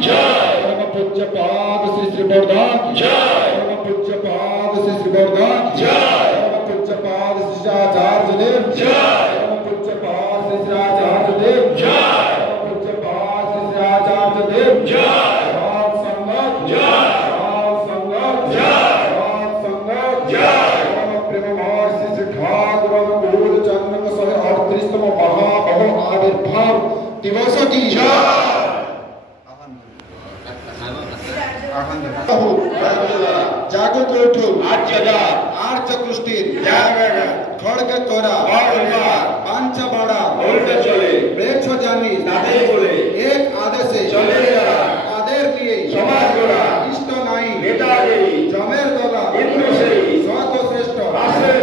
जय। परम पूज्य पाद श्री श्री बौद्धान जय। परम पूज्य पाद श्री श्री बौद्धान जय। परम पूज्य पाद श्री आचार्य देव जय। परम पूज्य पाद श्री श्री आचार्य देव जय। परम पूज्य पाद श्री श्री आचार्य देव जय। राज संगत जय। राज संगत जय। राज संगत जय। परम प्रेम श्री श्री ठाकुर गुरु चंद्र को 138तम महामहो आविर्भाव दिवस की जय। जागृत उठो आर्य कृष्टिर खड़ग तोरा पांच बड़ा चले प्रेक्ष जानी चले एक आदेशे चले आदेर लिए समाज गड़ा इष्ट नाई नेता देवी जमेर दला इंद्र से स्वात श्रेष्ठ आश्रय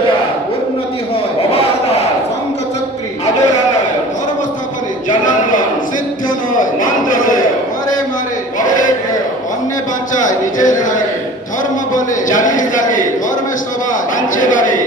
उन्नति হয় অবাধ সংঘ চক্রী আদর ধর্ম স্থাপনে জনগণ সিদ্ধ নয় মন্ত্র মারে মারে অন্য বাঁচায় নিজের ধর্ম বলে জাতি জাতি ধর্মের সভা বাঁচে বাড়ে